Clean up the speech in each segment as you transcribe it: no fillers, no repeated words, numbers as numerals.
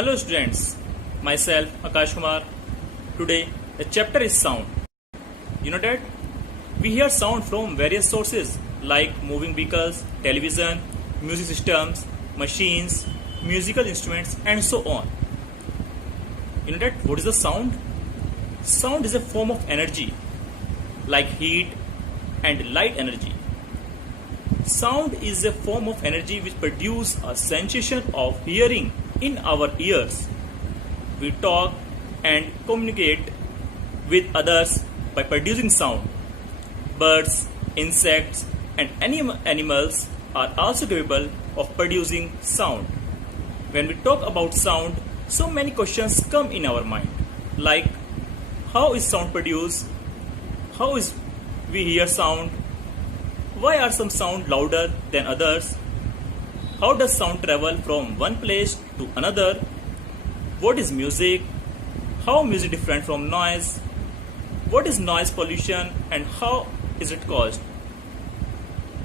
Hello students, myself Akash Kumar. Today the chapter is sound. You know that we hear sound from various sources like moving vehicles, television, music systems, machines, musical instruments and so on. You know that what is the sound? Sound is a form of energy like heat and light energy. Sound is a form of energy which produces a sensation of hearing in our ears. We talk and communicate with others by producing sound. Birds, insects, and animals are also capable of producing sound. When we talk about sound, so many questions come in our mind, like how is sound produced? How is we hear sound? Why are some sound louder than others? How does sound travel from one place to another? What is music? How music different from noise? What is noise pollution and how is it caused?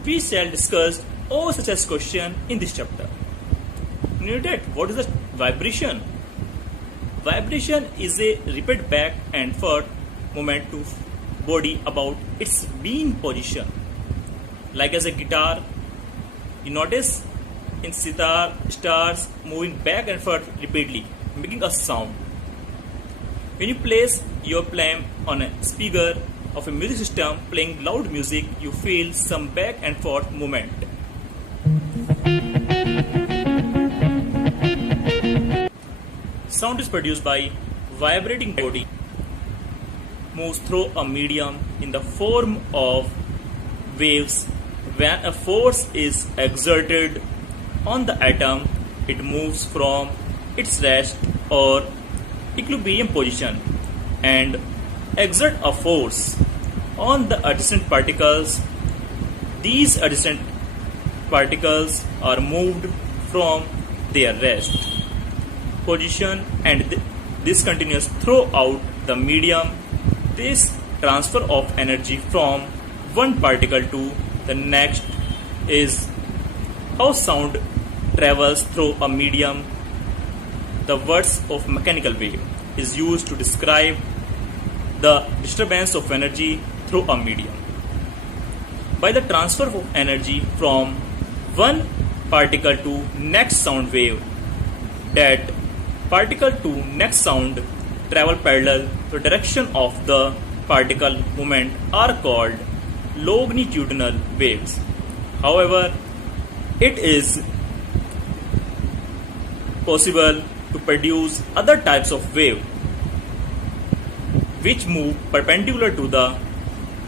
We shall discuss all such as question in this chapter. You know that what is the vibration? Vibration is a repeat back and forth movement to body about its mean position. Like as a guitar, you notice in sitar stars moving back and forth repeatedly, making a sound. When you place your palm on a speaker of a music system playing loud music, you feel some back and forth movement. Sound is produced by vibrating body, moves through a medium in the form of waves. When a force is exerted on the atom, it moves from its rest or equilibrium position and exert a force on the adjacent particles. These adjacent particles are moved from their rest position and this continues throughout the medium. This transfer of energy from one particle to the next is how sound travels through a medium. The words of mechanical wave is used to describe the disturbance of energy through a medium. By the transfer of energy from one particle to next sound wave, that particle to next sound travel parallel to the direction of the particle movement are called longitudinal waves. However, it is possible to produce other types of wave which move perpendicular to the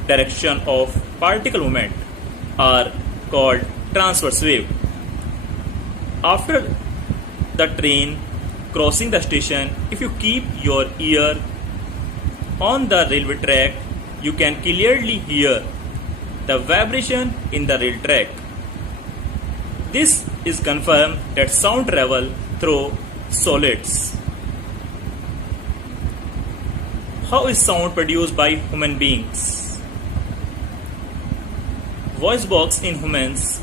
direction of particle movement are called transverse wave. After the train crossing the station, if you keep your ear on the railway track, you can clearly hear the vibration in the rail track. This is confirmed that sound travel through solids. How is sound produced by human beings? Voice box in humans.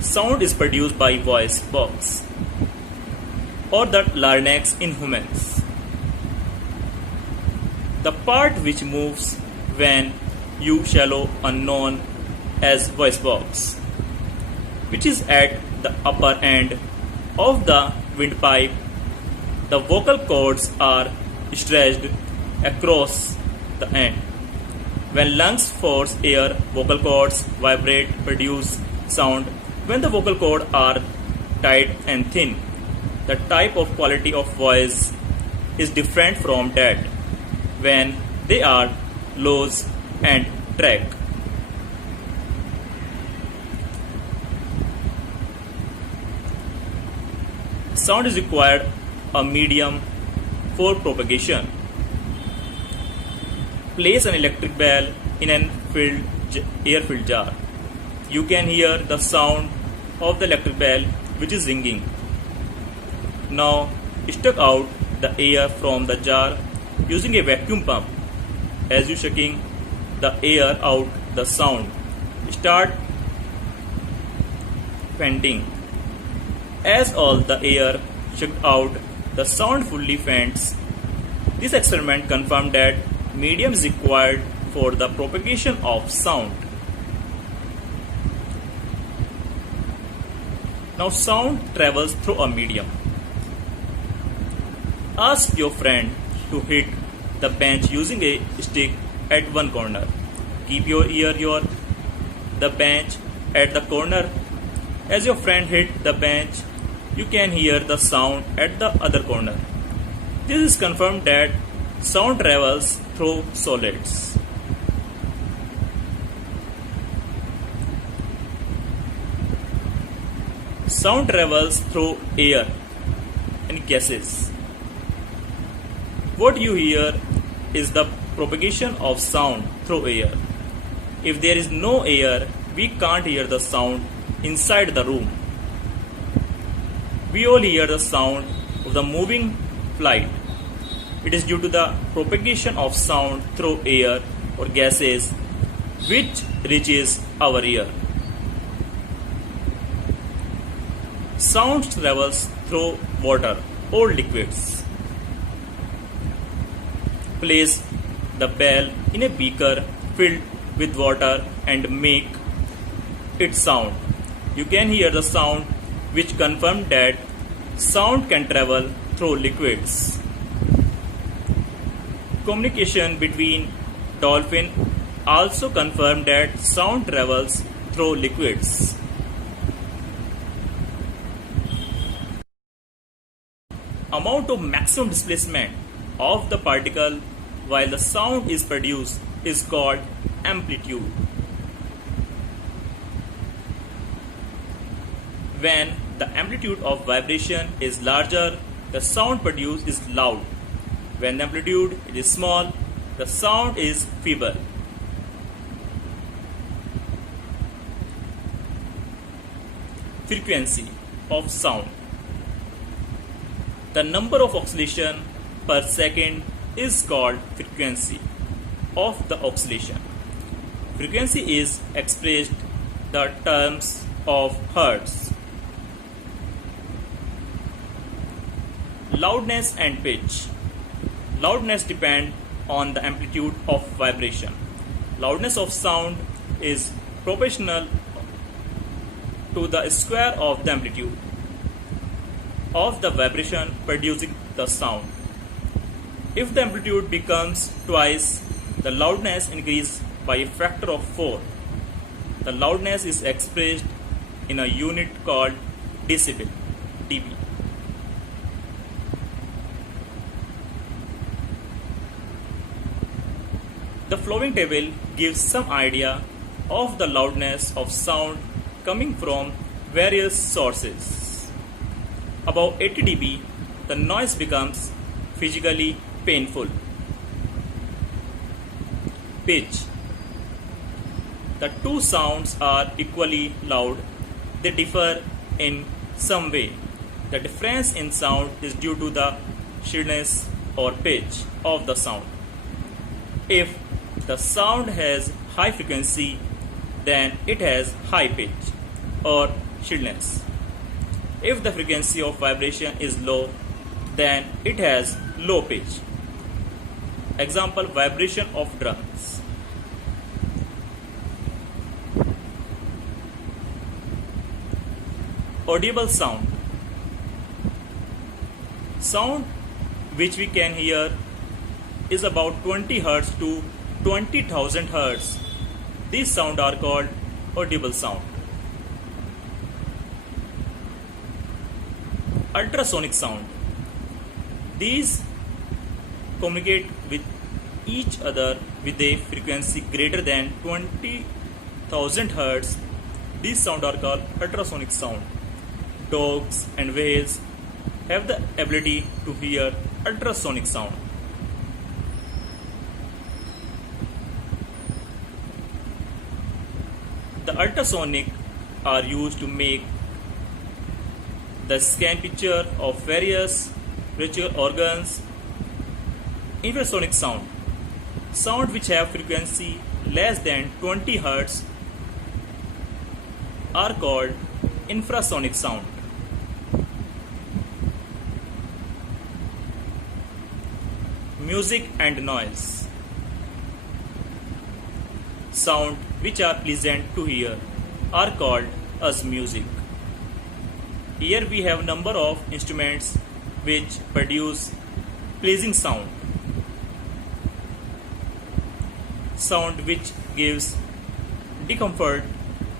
Sound is produced by voice box or the larynx in humans. The part which moves when you swallow are known as voice box, which is at the upper end of the windpipe. The vocal cords are stretched across the end. When lungs force air, vocal cords vibrate, produce sound. When the vocal cords are tight and thin, the type of quality of voice is different from that when they are loose and track. Sound is required a medium for propagation. Place an electric bell in an air-filled jar. You can hear the sound of the electric bell which is ringing. Now suck out the air from the jar using a vacuum pump. As you sucking the air out, the sound start venting. As all the air checked out the sound fully faints. This experiment confirmed that medium is required for the propagation of sound. Now sound travels through a medium. Ask your friend to hit the bench using a stick at one corner. Keep your ear the bench at the corner. As your friend hit the bench, you can hear the sound at the other corner. This is confirmed that sound travels through solids. Sound travels through air and gases. What you hear is the propagation of sound through air. If there is no air, we can't hear the sound inside the room. We all hear the sound of the moving flight. It is due to the propagation of sound through air or gases which reaches our ear. Sound travels through water or liquids. Place the bell in a beaker filled with water and make it sound. You can hear the sound which confirms that sound can travel through liquids. Communication between dolphins also confirmed that sound travels through liquids. Amount of maximum displacement of the particle while the sound is produced is called amplitude. When the amplitude of vibration is larger, the sound produced is loud. When the amplitude is small, the sound is feeble. Frequency of sound. The number of oscillation per second is called frequency of the oscillation. Frequency is expressed in terms of hertz. Loudness and pitch. Loudness depends on the amplitude of vibration. Loudness of sound is proportional to the square of the amplitude of the vibration producing the sound. If the amplitude becomes twice, the loudness increases by a factor of 4. The loudness is expressed in a unit called decibel, dB. The following table gives some idea of the loudness of sound coming from various sources. Above 80 dB, the noise becomes physically painful. Pitch. The two sounds are equally loud. They differ in some way. The difference in sound is due to the shrillness or pitch of the sound. If the sound has high frequency, then it has high pitch or shrillness. If the frequency of vibration is low, then it has low pitch. Example, vibration of drums. Audible sound. Sound which we can hear is about 20 Hz to 20,000 Hz. These sounds are called audible sound. Ultrasonic sound. These communicate with each other with a frequency greater than 20,000 Hz. These sounds are called ultrasonic sound. Dogs and whales have the ability to hear ultrasonic sound. The ultrasonic are used to make the scan picture of various visual organs. Infrasonic sound. Sound which have frequency less than 20 Hz are called infrasonic sound. Music and noise. Sound which are pleasant to hear are called as music. Here we have number of instruments which produce pleasing sound. Sound which gives discomfort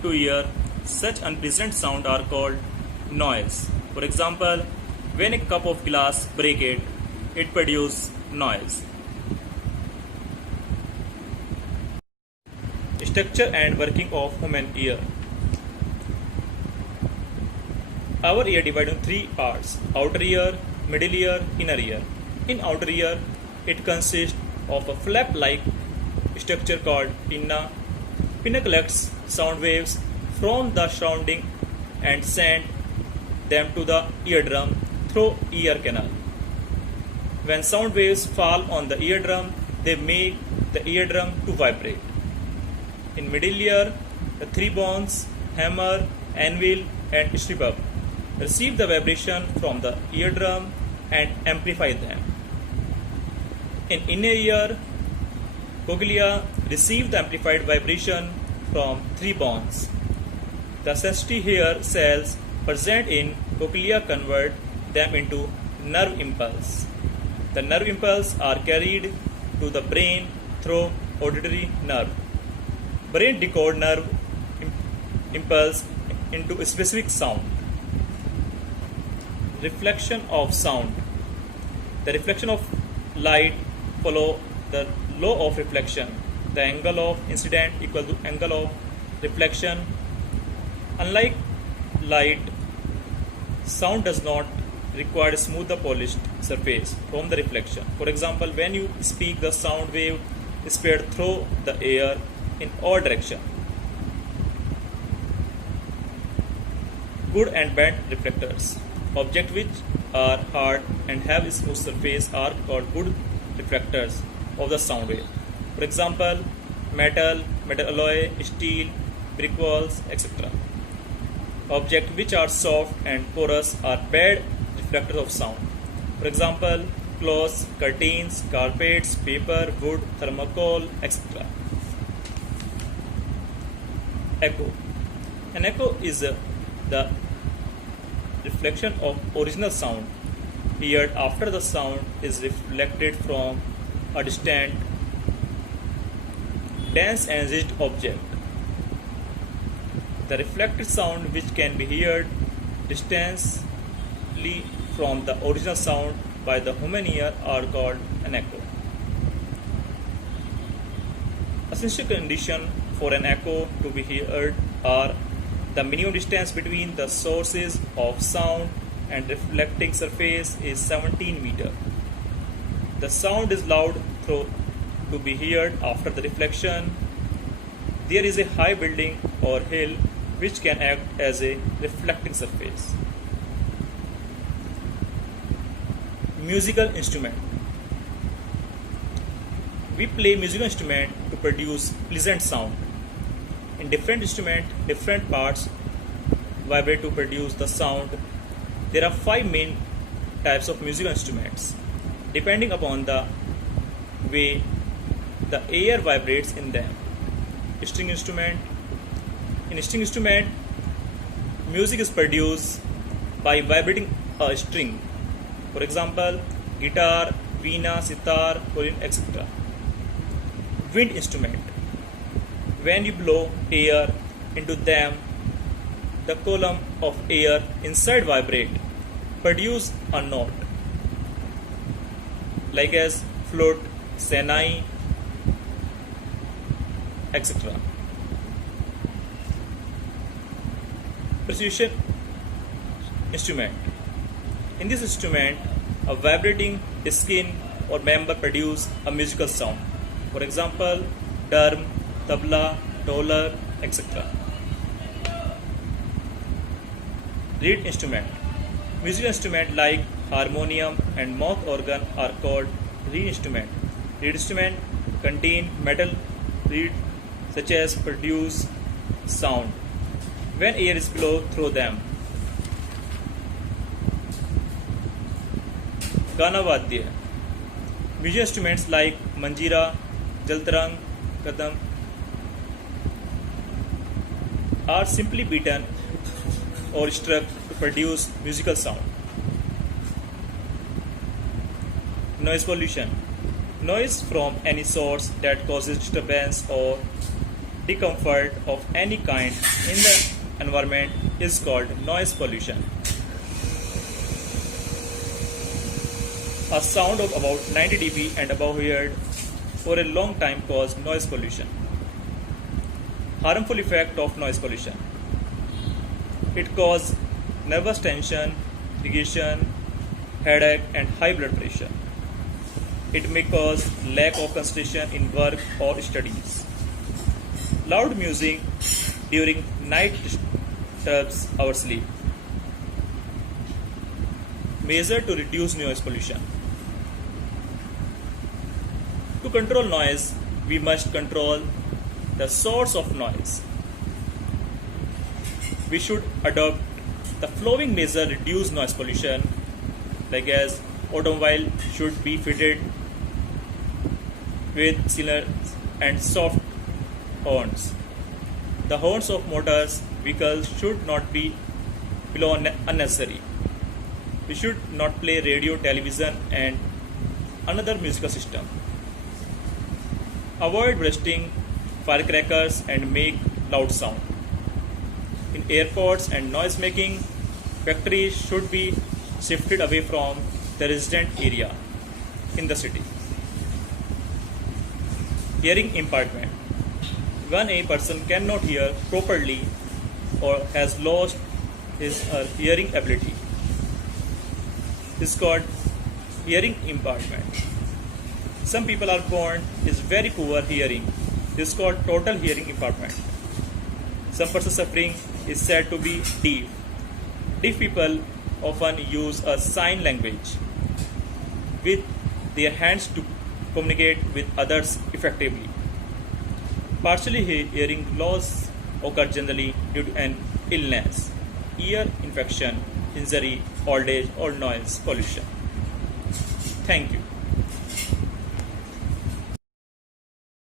to hear, such unpleasant sound are called noise. For example, when a cup of glass break it produces noise. Structure and working of human ear. Our ear divided into three parts: outer ear, middle ear, inner ear. In outer ear, it consists of a flap-like structure called pinna. Pinna collects sound waves from the surrounding and sends them to the eardrum through ear canal. When sound waves fall on the eardrum, they make the eardrum to vibrate. In middle ear, the three bones, hammer, anvil, and stipple receive the vibration from the eardrum and amplify them. In inner ear, cochlea receive the amplified vibration from three bones. The sensitive hair cells present in cochlea convert them into nerve impulse. The nerve impulse are carried to the brain through auditory nerve. Brain decode nerve impulse into a specific sound. Reflection of sound. The reflection of light follow the law of reflection. The angle of incident equal to angle of reflection. Unlike light, sound does not require a smooth polished surface from the reflection. For example, when you speak, the sound wave is spread through the air in all directions. Good and bad reflectors. Objects which are hard and have a smooth surface are called good reflectors of the sound wave. For example, metal, metal alloy, steel, brick walls, etc. Objects which are soft and porous are bad reflectors of sound. For example, clothes, curtains, carpets, paper, wood, thermocol, etc. Echo. An echo is the reflection of original sound heard after the sound is reflected from a distant, dense and rigid object. The reflected sound which can be heard distantly from the original sound by the human ear are called an echo. Essential condition for an echo to be heard are the minimum distance between the sources of sound and reflecting surface is 17 meters. The sound is loud through to be heard after the reflection. There is a high building or hill which can act as a reflecting surface. Musical instrument. We play musical instrument to produce pleasant sound. In different instrument, different parts vibrate to produce the sound. There are 5 main types of musical instruments, depending upon the way the air vibrates in them. String instrument. In string instrument, music is produced by vibrating a string. For example, guitar, veena, sitar, violin, etc. Wind instrument. When you blow air into them, the column of air inside vibrate, produce a note, like as flute, senai, etc. Percussion instrument. In this instrument, a vibrating skin or member produce a musical sound. For example, drum, tabla, dollar, etc. Reed instrument. Musical instrument like harmonium and mouth organ are called reed instrument. Reed instrument contain metal reed such as produce sound when air is blown through them. Ganavadya. Music instruments like manjira, jaltarang, kadam are simply beaten or struck to produce musical sound. Noise pollution. Noise from any source that causes disturbance or discomfort of any kind in the environment is called noise pollution. A sound of about 90 dB and above heard for a long time cause noise pollution. Harmful effect of noise pollution. It causes nervous tension, irritation, headache and high blood pressure. It may cause lack of concentration in work or studies. Loud music during night disturbs our sleep. Measure to reduce noise pollution. To control noise, we must control the source of noise. We should adopt the following measure reduce noise pollution, like as automobile should be fitted with cylinders and soft horns. The horns of motors vehicles should not be below unnecessary. We should not play radio, television and another musical system. Avoid bursting firecrackers and make loud sound. In airports and noise making, factories should be shifted away from the resident area in the city. Hearing impairment. When a person cannot hear properly or has lost his hearing ability, is called hearing impairment. Some people are born is very poor hearing. This is called total hearing impairment. Some person suffering is said to be deaf. Deaf people often use a sign language with their hands to communicate with others effectively. Partially hearing loss occurs generally due to an illness, ear infection, injury, old age or noise pollution. Thank you.